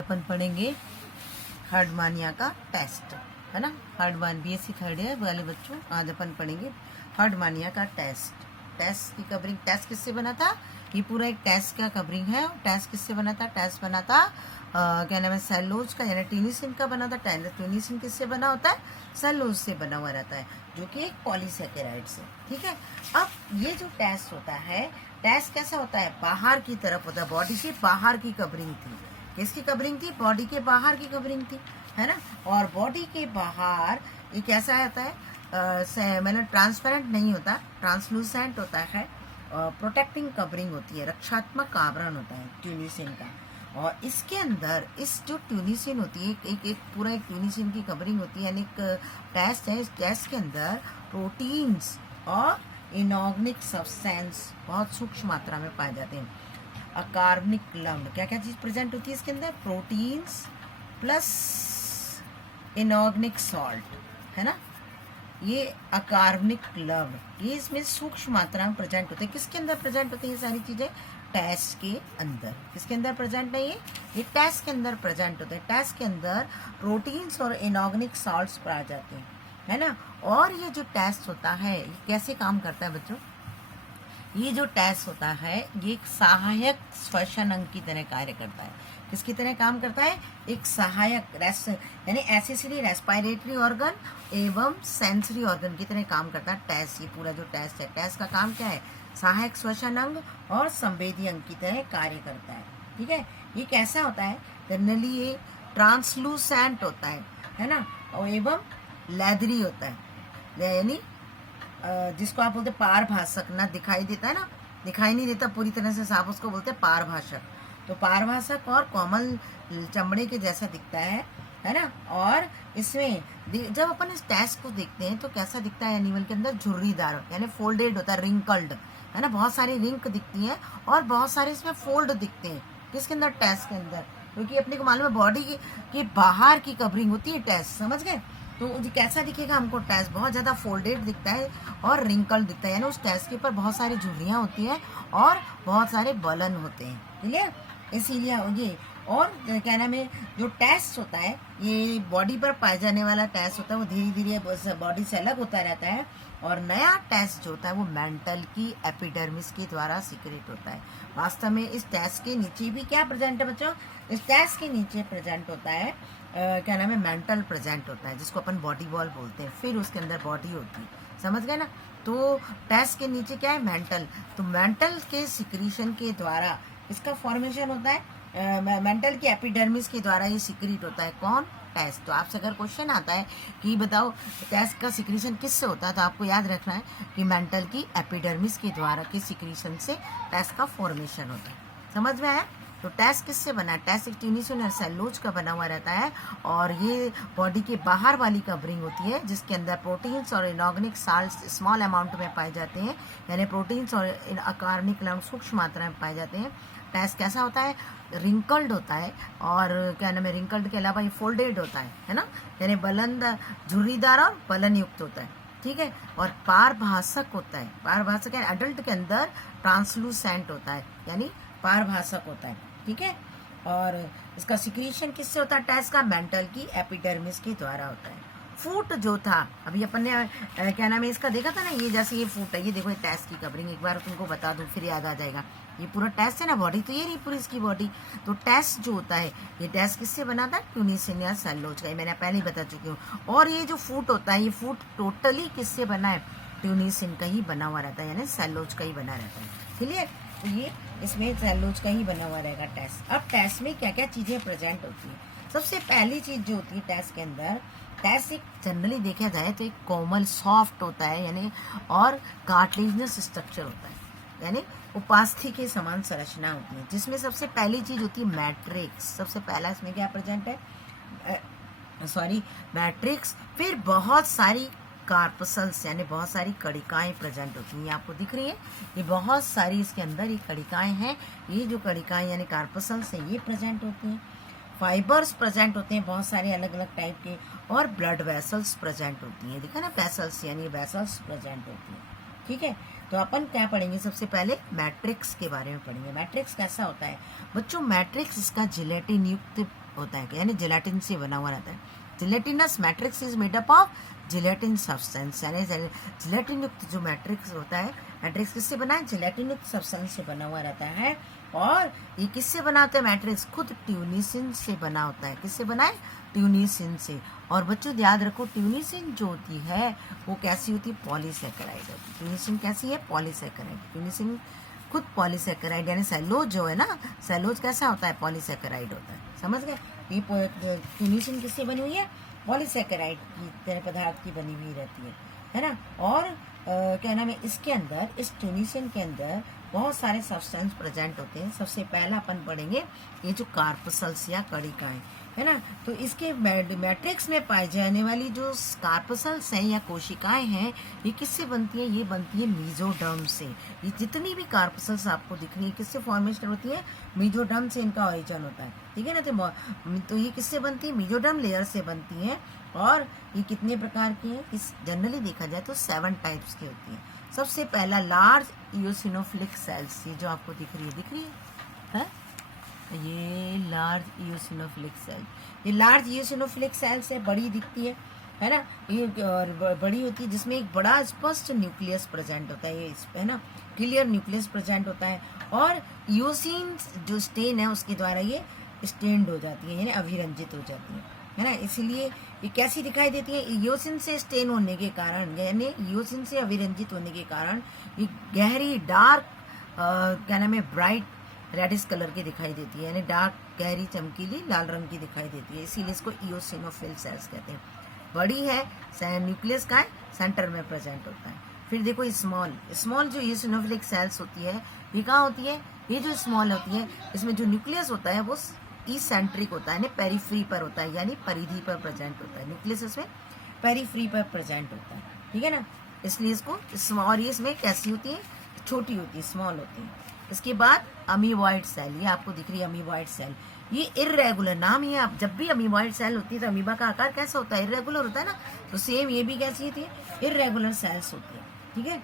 अपन पढ़ेंगे हर्डमानिया का टेस्ट, है ना। हर्डमान बीएससी थर्ड ईयर वाले बच्चों, आज अपन पढ़ेंगे हर्डमानिया का टेस्ट। टेस्ट की कवरिंग, टेस्ट किससे बना था? ये पूरा एक टेस्ट का कवरिंग है। टेस्ट किससे बना था? टेस्ट बना था क्या नाम है, सेलुलोज का, यानी टिनिसिन का बना था। टिनिसिन किससे बना होता है? सेलुलोज से बना हुआ रहता है, जो कि एक पॉलीसेकेराइड से। ठीक है। अब ये जो टेस्ट होता है, टेस्ट कैसा होता है? बाहर की तरफ होता है, बॉडी के बाहर की कवरिंग थी। किसकी कवरिंग थी? बॉडी के बाहर की कवरिंग थी, है ना। और बॉडी के बाहर ये कैसा आता है? मतलब ट्रांसपेरेंट नहीं होता, ट्रांसलूसेंट होता है। प्रोटेक्टिंग कवरिंग होती है, रक्षात्मक आवरण होता है ट्यूनिसिन का। और इसके अंदर इस जो ट्यूनिसिन होती है, एक पूरा एक ट्यूनिसिन की कवरिंग होती है, यानी एक टेस्ट है। इस टेस्ट के अंदर प्रोटीन्स और इनऑर्गेनिक सब्सटेंस बहुत सूक्ष्म मात्रा में पाए जाते हैं। अकार्बनिक लवण, क्या क्या चीज प्रेजेंट होती है इसके अंदर? प्रोटीन्स प्लस इनऑर्गेनिक सॉल्ट, है ना। ये अकार्बनिक लवण, ये इसमें सूक्ष्म मात्रा में प्रेजेंट होते हैं। किसके अंदर प्रेजेंट होती है ये सारी चीजें? टेस्ट के अंदर। किसके अंदर प्रेजेंट है ये टेस्ट के अंदर प्रेजेंट होते हैं। टेस्ट के अंदर प्रोटीन्स और इनऑर्गेनिक सॉल्ट्स पाए जाते हैं, है ना। और ये जो टेस्ट होता है, ये कैसे काम करता है बच्चों? ये जो टेस्ट होता है, ये एक सहायक श्वसन अंग की तरह कार्य करता है। किसकी तरह काम करता है? एक सहायक यानी एक्सेसरी रेस्पिरेटरी ऑर्गन एवं सेंसरी ऑर्गन की तरह काम करता है टेस्ट। ये पूरा जो टेस्ट है, टेस्ट का काम क्या है? सहायक श्वसन अंग और संवेदी अंग की तरह कार्य करता है। ठीक है। ये कैसा होता है? जनरली ये ट्रांसलूसेंट होता है ना, और एवं लेदरी होता है, यानी जिसको आप बोलते पारभाषक। ना दिखाई देता है ना, दिखाई नहीं देता पूरी तरह से साफ, उसको बोलते हैं पारभाषक। तो पारभाषक और कोमल चमड़े के जैसा दिखता है ना। और इसमें जब अपन इस टेस्ट को देखते हैं तो कैसा दिखता है? एनिमल के अंदर झुर्रीदार, यानी फोल्डेड होता है, रिंकल्ड, है ना। बहुत सारी रिंक दिखती हैं और बहुत सारे इसमें फोल्ड दिखते हैं। किसके अंदर? टेस्ट के अंदर। क्योंकि अपने को मालूम है बॉडी की बाहर की कवरिंग होती है टेस्ट, समझ गए। तो कैसा दिखेगा हमको? टेस्ट बहुत ज्यादा फोल्डेड दिखता है और रिंकल दिखता है, यानी उस टेस्ट के ऊपर बहुत सारी झुर्रियां होती हैं और बहुत सारे बलन होते हैं, क्लियर। इसीलिए ये और क्या नाम है, जो टेस्ट होता है ये बॉडी पर पाए जाने वाला टेस्ट होता है, वो धीरे धीरे बॉडी से अलग होता रहता है। और नया टेस्ट जो होता है वो मेंटल की एपिडर्मिस के द्वारा सीक्रेट होता है। वास्तव में इस टेस्ट के नीचे भी क्या प्रेजेंट है बच्चों? इस टेस्ट के नीचे प्रेजेंट होता है क्या नाम है, मेंटल प्रेजेंट होता है, जिसको अपन बॉडी बॉल बोलते हैं। फिर उसके अंदर बॉडी होती है, समझ गए ना। तो टेस्ट के नीचे क्या है? मेंटल। तो मेंटल के सिक्रीशन के द्वारा इसका फॉर्मेशन होता है, मेंटल की एपिडर्मिस के द्वारा ये सिक्रीट होता है। कौन? टेस्ट। तो आपसे अगर क्वेश्चन आता है कि बताओ टेस्ट का सिक्रीशन किससे होता है, तो आपको याद रखना है कि मेंटल की एपिडर्मिस के द्वारा के सिक्रीशन से टेस्ट का फॉर्मेशन होता है। समझ में आया? तो टेस्ट किससे बना है? टेस्ट एक टिनिसिन और सेलुलोज का बना हुआ रहता है, और ये बॉडी के बाहर वाली कवरिंग होती है, जिसके अंदर प्रोटीन्स और इनऑर्गेनिक साल्ट स्मॉल अमाउंट में पाए जाते हैं, यानी प्रोटीन्स और अकार्बनिक लवण सूक्ष्म मात्रा में पाए जाते हैं। टेस्ट कैसा होता है? रिंकल्ड होता है, और क्या नाम है, रिंकल्ड के अलावा ये फोल्डेड होता है ना, यानी बुलंद, झुर्रीदार और बलन युक्त होता है। ठीक है। और पारभाषक होता है। पारभाषक यानी अडल्ट के अंदर ट्रांसलूसेंट होता है, यानी पारभाषक होता है। ठीक है। और इसका सिक्रीशन किससे होता है? टेस्ट का मेंटल की एपिडर्मिस के द्वारा होता है। फूट जो था, अभी अपन ने क्या नाम है इसका देखा था ना, ये जैसे ये फूट है, ये देखो ये टेस्ट की कवरिंग, एक बार तुमको बता दूं फिर याद आ जाएगा। ये पूरा टेस्ट है ना, बॉडी तो ये रही पूरी इसकी बॉडी। तो टेस्ट जो होता है, ये टेस्ट किससे बना था? ट्यूनिसिन या सेलुलोज का, ये मैंने पहले ही बता चुकी हूँ। और ये जो फूट होता है, ये फूट टोटली किससे बना है? ट्यूनिसिन का ही बना हुआ रहता है, यानी सेलुलोज का ही बना रहता है, क्लियर। तो ये इसमें सेलुलोज का ही बना हुआ रहेगा टेस्ट। अब टेस्ट में क्या क्या चीजें प्रेजेंट होती है? सबसे पहली चीज जो होती है टेस्ट के अंदर, टेस्ट एक जनरली देखा जाए तो एक कोमल सॉफ्ट होता है, यानी और कार्टिलेजिनस स्ट्रक्चर होता है, यानी उपास्थि के समान संरचना होती है, जिसमें सबसे पहली चीज होती है मैट्रिक्स। सबसे पहला इसमें क्या प्रेजेंट है? मैट्रिक्स। फिर बहुत सारी कार्पसल्स, यानी बहुत सारी कड़िकाएं प्रेजेंट होती हैं। ये आपको दिख रही है, ये बहुत सारी इसके अंदर ये कड़िकाएं हैं। ये जो कड़िकाएं यानी कार्पसल्स है, ये प्रेजेंट होती हैं। फाइबर्स प्रेजेंट होते हैं बहुत सारे अलग अलग टाइप के, और ब्लड वेसल्स प्रेजेंट होती हैं। देखा ना, वेसल्स यानी वेसल्स प्रेजेंट होती हैं। ठीक है। तो अपन क्या पढ़ेंगे? सबसे पहले मैट्रिक्स के बारे में पढ़ेंगे। मैट्रिक्स कैसा होता है बच्चों? मैट्रिक्स इसका जिलेटिन युक्त होता है, यानी जिलेटिन से बना हुआ रहता है। Gelatinous matrix is made up of gelatin substance, यानी जिलेटिन युक्त जो मैट्रिक्स होता है, मैट्रिक्स किससे बना है? जिलेटिन युक्त सब्सटेंस से बना हुआ रहता है। और ये किससे बना होता है मैट्रिक्स? खुद ट्यूनिसिन से बना होता है। किससे बना है? ट्यूनिसिन से। और बच्चों याद रखो, ट्यूनिसिन जो होती है वो कैसी होती है? पॉलीसैकेराइड होती है। ट्यूनिसिन कैसी है? पॉलीसैकेराइड। ट्यूनिसिन खुद पॉलीसैकेराइड, यानी सेलोज जो है ना, सेलोज कैसा होता है? पॉलीसैकेराइड होता है। समझ गए? ये ट्यूनिसिन किससे बनी हुई है? पॉलीसैकेराइड की तरह पदार्थ की बनी हुई रहती है ना। और क्या नाम है, इसके अंदर, इस ट्यूनिसिन के अंदर बहुत सारे सब्सटेंस प्रेजेंट होते हैं। सबसे पहला अपन पढ़ेंगे ये जो कार्पसल्स या कणिकाएं है ना। तो इसके मैट्रिक्स में पाई जाने वाली जो कार्पसल्स हैं या कोशिकाएं हैं, ये किससे बनती है? ये बनती है मीजोडर्म से। ये जितनी भी कार्पसल्स आपको दिख रही है किससे फॉर्मेशन होती है? मीजोडर्म से इनका ओरिजिन होता है, ठीक है ना। तो ये किससे बनती है? मीजोडर्म लेयर से बनती है। और ये कितने प्रकार की है? इस जनरली देखा जाए तो 7 टाइप्स की होती है। सबसे पहला लार्ज इओसिनोफिलिक सेल्स, ये जो आपको दिख रही है? ये लार्ज इओसिनोफिलिक सेल, ये लार्ज इओसिनोफिलिक सेल से बड़ी दिखती है ना। ये और बड़ी होती है, जिसमें एक बड़ा स्पष्ट न्यूक्लियस प्रेजेंट होता है, ये है ना, क्लियर न्यूक्लियस प्रेजेंट होता है। और इओसिन जो स्टेन है उसके द्वारा ये स्टेन्ड हो जाती है, यानी अभिरंजित हो जाती है ना। इसीलिए ये कैसी दिखाई देती है? इओसिन से स्टेन होने के कारण, यानी इओसिन से अभिरंजित होने के कारण ये गहरी डार्क क्या नाम है, ब्राइट रेडिश कलर की दिखाई देती है, यानी डार्क गहरी चमकीली लाल रंग की दिखाई देती है। इसीलिए इसको इओसिनोफिल सेल्स कहते हैं। बड़ी है, न्यूक्लियस का है, सेंटर में प्रेजेंट होता है। फिर देखो स्मॉल जो इओसिनोफिलिक सेल्स होती है, ये कहाँ होती है? ये जो स्मॉल होती है, इसमें जो न्यूक्लियस होता है वो इसेंट्रिक होता है, यानी पेरीफ्री पर होता है, यानी परिधि पर प्रेजेंट होता है। न्यूक्लियस इसमें पेरीफ्री पर प्रेजेंट होता है, ठीक है ना। इसलिए इसको, और ये इसमें कैसी होती है? छोटी होती है, स्मॉल होती है। इसके बाद अमीबॉइड सेल, ये आपको दिख रही है अमीबॉइड सेल। ये इर्रेगुलर नाम ही है। आप जब भी अमीबॉइड सेल होती है तो अमीबा का आकार कैसा होता है? इर्रेगुलर होता है ना। तो सेम ये भी कैसी होती है? इर्रेगुलर सेल्स होती है, ठीक है।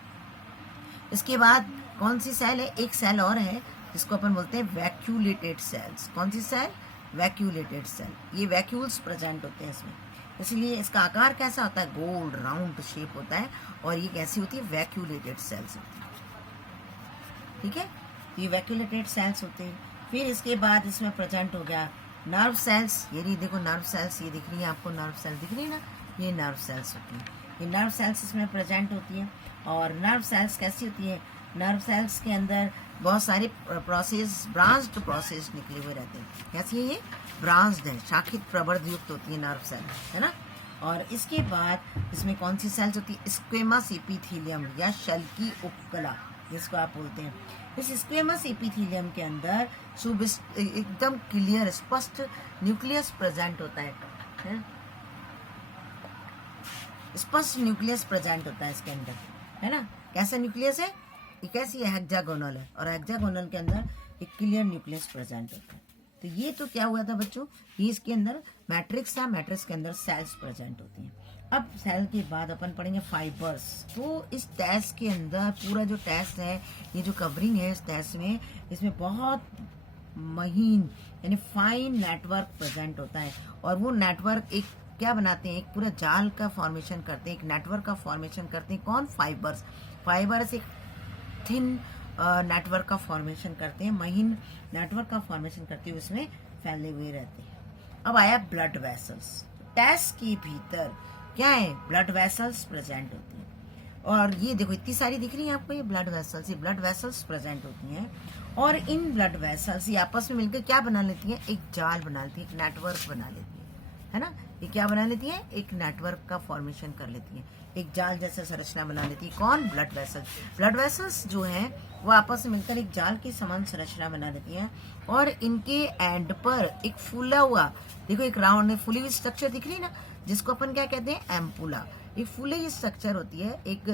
इसके बाद कौन सी सेल है? एक सेल और है जिसको अपन बोलते हैं वैक्यूलेटेड सेल्स। कौन सी सेल? Vacuolated cell. ये वैक्यूल्स प्रेजेंट होते हैं इसमें, इसलिए इसका आकार कैसा होता है? गोल राउंड शेप होता है। और ये कैसी होती है? वैक्यूलेटेड सेल्स होती है, ठीक है। ये वैक्यूलेटेड सेल्स होते हैं। फिर इसके बाद इसमें प्रेजेंट हो गया नर्व सेल्स। ये नहीं, देखो नर्व सेल्स ये दिख रही है आपको, नर्व सेल दिख रही है ना, ये नर्व सेल्स होती है। ये नर्व सेल्स इसमें प्रेजेंट होती है। और नर्व सेल्स कैसी होती है? नर्व सेल्स के अंदर बहुत सारे प्रोसेस, ब्रांच्ड प्रोसेस निकले हुए रहते हैं। कैसी है ये? ब्रांच्ड है, शाखित प्रवर्ध युक्त होती है नर्व सेल, है ना। और इसके बाद इसमें कौन सी सेल्स होती है? स्क्वेमस एपिथेलियम या शल की उपकला जिसको आप बोलते हैं। इस स्क्वेमस एपिथेलियम के अंदर एकदम क्लियर स्पष्ट न्यूक्लियस प्रेजेंट होता है? स्पष्ट न्यूक्लियस प्रेजेंट होता है इसके अंदर, है ना। कैसा न्यूक्लियस है? ये कैसी है? हेक्सागोनल है। और हेक्सागोनल के अंदर एक क्लियर न्यूक्लियस प्रेजेंट होता है। तो ये तो क्या हुआ था बच्चों? ये इसके अंदर मैट्रिक्स था, मैट्रिक्स के अंदर सेल्स प्रेजेंट होती हैं। अब सेल के बाद अपन पढ़ेंगे फाइबर्स। तो इस टेस्ट के अंदर पूरा जो टेस्ट है, ये जो कवरिंग है इस टेस्ट में, इसमें बहुत महीन यानी फाइन नेटवर्क प्रेजेंट होता है। और वो नेटवर्क एक क्या बनाते हैं? एक पूरा जाल का फॉर्मेशन करते हैं, एक नेटवर्क का फॉर्मेशन करते हैं। कौन? फाइबर्स। फाइबर्स एक थिन नेटवर्क का फॉर्मेशन करते हैं, महीन नेटवर्क का फॉर्मेशन करते हुए उसमें फैले हुए रहते हैं। अब आया ब्लड वेसल्स। टेस्ट के भीतर क्या है? ब्लड वेसल्स प्रेजेंट होती हैं। और ये देखो इतनी सारी दिख रही है आपको, ये ब्लड वेसल्स, ये ब्लड वेसल्स प्रेजेंट होती हैं। और इन ब्लड वेसल्स ये आपस में मिलकर क्या बना लेती हैं? एक जाल बना लेती है, एक नेटवर्क बना लेती है ना। ये क्या बना लेती है? एक नेटवर्क का फॉर्मेशन कर लेती है, एक जाल जैसा संरचना बना लेती है। कौन? Blood vessels. ब्लड वेसल्स जो हैं वो आपस में मिलकर एक जाल की समान संरचना बना लेती हैं। और इनके एंड पर एक फूला हुआ, देखो एक राउंड फूली हुई स्ट्रक्चर दिख रही है ना, जिसको अपन क्या कहते हैं? एम्पुला। एक फूली हुई स्ट्रक्चर होती है, एक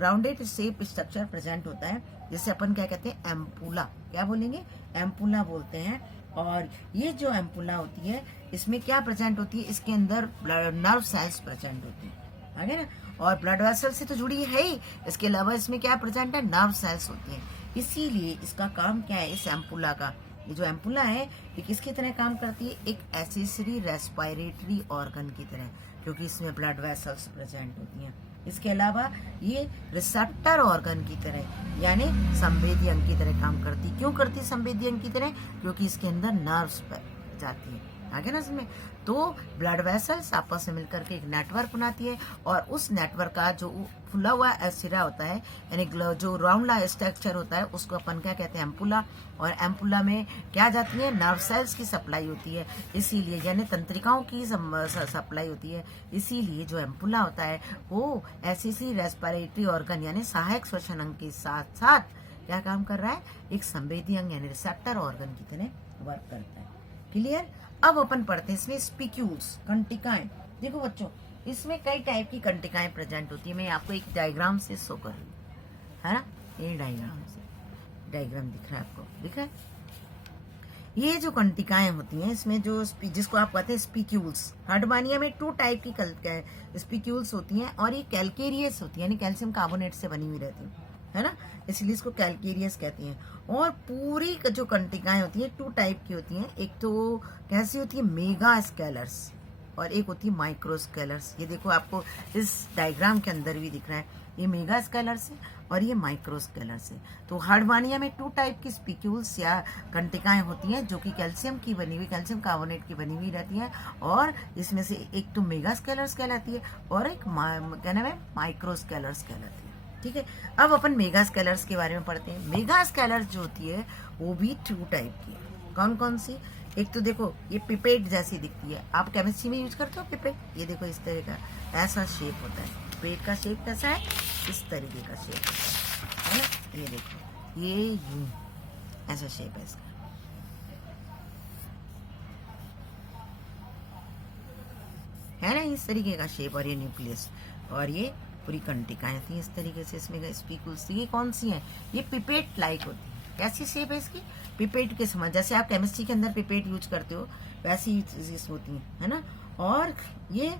राउंडेड शेप स्ट्रक्चर प्रेजेंट होता है, जिसे अपन क्या कहते हैं? एम्पुला। क्या बोलेंगे? एम्पुला बोलते हैं। और ये जो एम्पुला होती है इसमें क्या प्रेजेंट होती है? इसके अंदर नर्व सेल्स प्रेजेंट होती है, आगे ना। और ब्लड वेसल से तो जुड़ी है ही, इसके अलावा इसमें क्या प्रेजेंट है? नर्व सेल्स होती हैं। इसीलिए इसका काम क्या है? इस एम्पुला का, ये जो एम्पुला है ये किसकी तरह काम करती है? एक एसेसरी रेस्पिरेटरी ऑर्गन की तरह, क्योंकि इसमें ब्लड वेसल्स प्रेजेंट होती हैं। इसके अलावा ये रिसेप्टर ऑर्गन की तरह यानी संवेदी अंग की तरह काम करती। क्यों करती संवेदी अंग की तरह? क्योंकि इसके अंदर नर्व्स जाती है, आगे ना समझ। तो ब्लड वेसल्स आपस में मिलकर के एक नेटवर्क बनाती है, और उस नेटवर्क का जो फुला हुआ सिरा होता है यानी जो राउंड स्ट्रक्चर होता है उसको अपन क्या कहते हैं? एम्पुला। और एम्पुला में क्या जाती है? नर्व सेल्स की सप्लाई होती है, इसीलिए यानी तंत्रिकाओं की सप्लाई होती है। इसीलिए जो एम्पुला होता है वो एसेसरी रेस्पिरेटरी ऑर्गन यानी सहायक श्वसन अंग के साथ साथ क्या काम कर रहा है? एक संवेदी अंग यानी रिसेप्टर ऑर्गन की तरह वर्क करता है। क्लियर? अब अपन पढ़ते हैं इसमें स्पिक्यूल्स, कंटिकाएं। देखो बच्चों, इसमें कई टाइप की कंटिकाएं प्रेजेंट होती है। मैं आपको एक डायग्राम से शो कर रही हूँ, है ना? ये डायग्राम दिख रहा है आपको? दिख रहा है? ये जो कंटिकाएं होती हैं इसमें जो जिसको आप कहते हैं स्पिक्यूल्स, हार्डवानिया में 2 टाइप की स्पिक्यूल्स होती हैं, और ये कैल्केरियस होती है यानी कैल्शियम कार्बोनेट से बनी हुई रहती है ना, इसलिए इसको कैल्केरियस कहती हैं। और पूरी जो कंटिकाएं होती हैं 2 टाइप की होती हैं। एक तो कैसी होती है? मेगा स्केलर्स, और एक होती है माइक्रो स्केलर्स। ये देखो आपको इस डायग्राम के अंदर भी दिख रहा है, ये मेगा स्केलर्स है और ये माइक्रो स्केलर्स है। तो हार्डवानिया में 2 टाइप की स्पिक्यूल्स या कंटिकाएं होती हैं जो कि कैल्शियम की बनी हुई, कैल्शियम कार्बोनेट की बनी हुई रहती हैं, और इसमें से एक तो मेगा स्केलर्स कहलाती है और एक क्या नाम है? माइक्रो स्केलर्स कहलाती है। ठीक है, अब अपन मेगा स्केलर्स के बारे में पढ़ते हैं। मेगा स्केलर्स जो होती है वो भी 2 टाइप की है। कौन कौन सी? एक तो देखो ये पिपेट जैसी दिखती है, आप केमिस्ट्री में यूज करते हो पिपेट। ये देखो इस तरह का ऐसा शेप होता है, पिपेट का शेप कैसा है? इस तरीके का शेप होता है ना। ये देखो ये यूं ऐसा शेप है इसका, है ना, इस तरीके का शेप। और ये न्यूक्लियस और ये पूरी कंटिकाएं थी इस तरीके से। इसमें स्पिक्यूल्स थी। ये कौन सी है? ये पिपेट लाइक होती है। कैसी शेप है इसकी? पिपेट के समान, जैसे आप केमिस्ट्री के अंदर पिपेट यूज करते हो वैसी होती है ना। और ये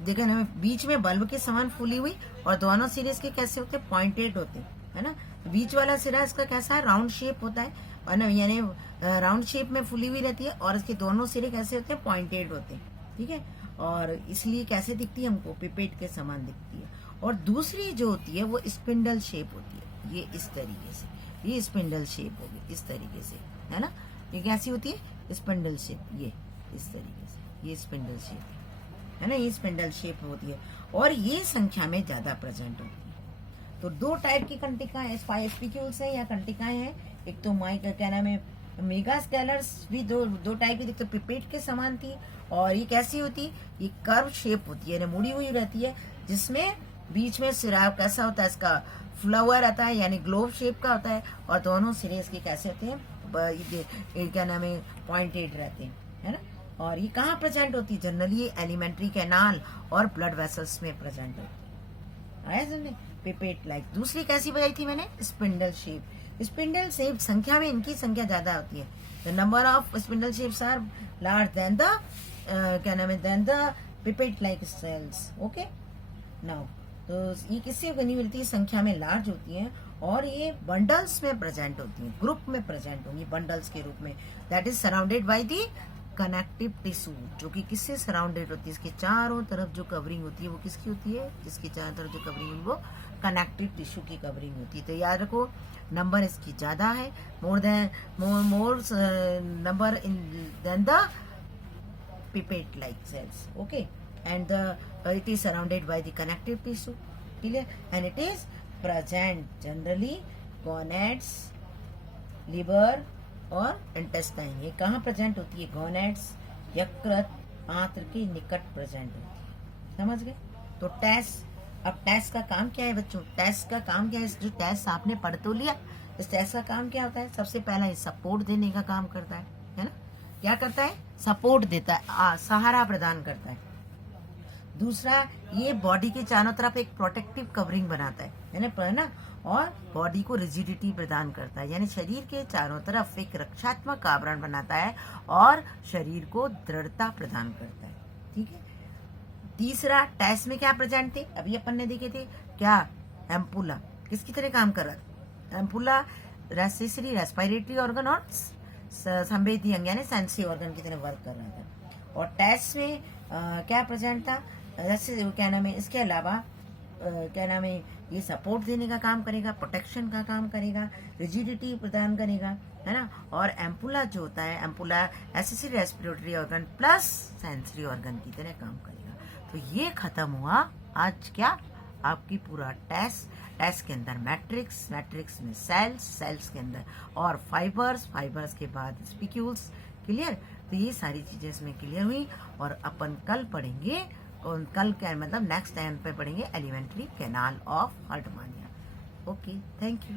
देखे ना, बीच में बल्ब के समान फूली हुई, और दोनों सिरे इसके कैसे होते हैं? पॉइंटेड होते हैं, है ना। बीच वाला सिरा इसका कैसा है? राउंड शेप होता है, और ना यानी राउंड शेप में फूली हुई रहती है, और इसके दोनों सिरे कैसे होते हैं? पॉइंटेड होते हैं। ठीक है, और इसलिए कैसे दिखती है? हमको पिपेट के समान दिखती है। और दूसरी जो होती है वो स्पिंडल शेप होती है। ये इस तरीके से, ये स्पिंडल शेप होगी इस तरीके से, है ना। ये कैसी होती है? Spindle shape. ये इस तरीके से, ये स्पिंडल शेप है ना, ये स्पिंडल शेप होती है, और ये संख्या में ज्यादा प्रेजेंट होती है। तो 2 टाइप की कंटिकाएं स्पिक्यूल्स है या कंटिकाएं हैं। एक तो क्या नाम है? मेगा स्केलर्स भी दो टाइप की, तो पिपेट के समान थी, और ये कैसी होती? ये कर्व शेप होती है, मुड़ी हुई रहती है, जिसमें बीच में सिरा कैसा होता है? इसका फ्लावर आता है यानी ग्लोब शेप का होता है, और दोनों सिरे इसके कैसे होते हैं? क्या नाम है? पॉइंटेड रहते हैं, है ना। और ये कहाँ प्रेजेंट होती है? जनरली एलिमेंट्री कैनाल और ब्लड वेसल्स में प्रेजेंट होती है। आया समझे? Pipette like. दूसरी कैसी बताई थी मैंने? Spindle shape. स्पिंडल शेप संख्या में इनकी संख्या ज्यादा होती है। The number of spindle shapes are large than the क्या नाम है? Than the pipette like cells. Okay, now तो ये किससे बनी मिलती है? संख्या में लार्ज होती है, और ये बंडल्स में प्रेजेंट होती है, ग्रुप में प्रेजेंट होंगी बंडल्स के रूप में। That is surrounded by the connective tissue, जो कि किससे सराउंडेड होती है? इसके चारों तरफ जो कवरिंग होती है वो किसकी होती है? जिसकी चारों तरफ जो कवरिंग होती है वो कनेक्टिव टिश्यू की कवरिंग होती है। तो याद रखो, नंबर इसकी ज्यादा है, more number in than the pipette like cells. Okay, and it is surrounded by the connective tissue. Clear? And it is present generally gonads, liver और intestine. ये कहाँ प्रेजेंट होती है? गोनेड्स, यकृत, आंत्र के निकट प्रेजेंट होती है। समझ गए? तो टेस्ट, अब टेस्ट का काम क्या है बच्चों? टेस्ट का काम क्या है? जो टेस्ट आपने पढ़ तो लिया, इस टेस्ट का काम क्या होता है? सबसे पहला ये सपोर्ट देने का काम करता है ना। क्या करता है? सपोर्ट देता है, सहारा प्रदान करता है। दूसरा, ये बॉडी के चारों तरफ एक प्रोटेक्टिव कवरिंग बनाता है ना, और बॉडी को रिजिडिटी प्रदान करता है, यानी शरीर के चारों तरफ एक रक्षात्मक आवरण बनाता है और शरीर को दृढ़ता प्रदान करता है। ठीक है। तीसरा, टेस्ट में क्या प्रेजेंट थे? अभी अपन ने देखे थे क्या? एम्पुला किसकी तरह काम कर रहा था? एम्पुला रेस्पिरेटरी ऑर्गन और संवेदी अंग यानी सेंसरी ऑर्गन की तरह वर्क कर रहा था। और टेस्ट में क्या प्रेजेंट था, जैसे क्या नाम है, इसके अलावा क्या नाम है, ये सपोर्ट देने का काम करेगा, प्रोटेक्शन का काम करेगा, रिजिडिटी प्रदान करेगा, है ना। और एम्पुला जो होता है, ampulla accessory respiratory organ plus sensory organ की तरह काम करेगा। तो ये खत्म हुआ आज क्या, आपकी पूरा टेस्ट के अंदर मैट्रिक्स, मैट्रिक्स में सेल्स के अंदर और फाइबर्स के बाद स्पिक्यूल्स। क्लियर। तो ये सारी चीजें इसमें क्लियर हुई। और अपन कल पढ़ेंगे, कल क्या मतलब नेक्स्ट टाइम पे पढ़ेंगे एलिमेंट्री कैनाल ऑफ हार्टमानिया। Okay, thank you.